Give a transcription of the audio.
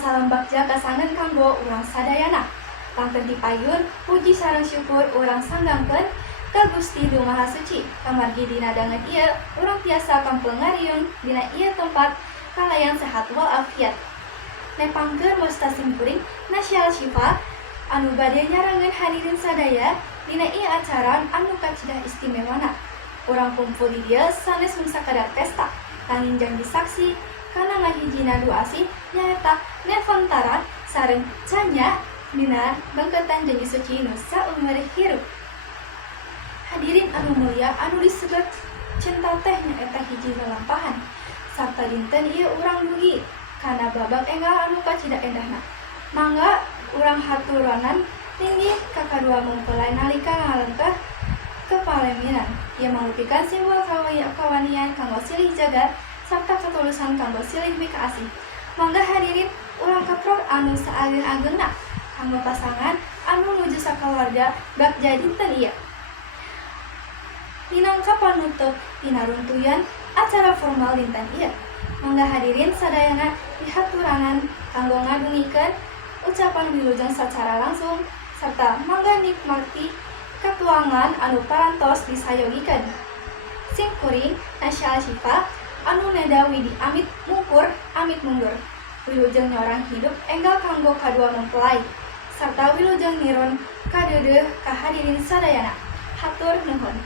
Salam bagja kasangan kanggo urang sadayana. Langkeun dipayun puji sareng syukur urang sanggangkeun ka Gusti Nu Maha Suci. Kamargi dina dangan ieu urang tiasa kampengariung dina ieu tempat kalayan sehat walafiat. Nepangkeun mostasium kuring Nasyal Syifa anu bade nyarangeun hadirin sadaya dina ieu acara anu kacidah istimewana. Urang kumpul di dieu sanes mun sakadar pesta, nanging janji saksi kana ngahijina nu asih nyaeta nevontara sareng canya dina bangketan janji suci nu saumur hirup. Hadirin anu mulia anu disebut cinta teh nyaeta hiji lalampahan sarta dinten ieu urang dugi kana babak enggal anu kacida endahna. Mangga urang haturonan tinggi ka kadua mempelai nalika ngalengkah kepaleminan. Ieu mangrupikeun simbol kawanian kanggo silih jaga sarta ketulusan kanggo silih mika asih. Mangga hadirin urang kaprok anu saageung-ageungna kanggo pasangan anu nuju sakaluarga bagja dinten ieu. Minangka panutup tina runtuyan acara formal dinten ieu, mangga hadirin sadayana dihaturanan kanggo ngadungikeun ucapan wilujeng sacara langsung sarta mangga nikmati katuangan anu parantos disayogikeun. Sim kuring Nasyal Syifa anu nedawi di amit mungkur amit mundur. Wilujeng nyorang hidup enggal kanggo kadua mempelai sarta wilujeng niron kadeudeuh ka hadirin sadayana. Hatur nuhun.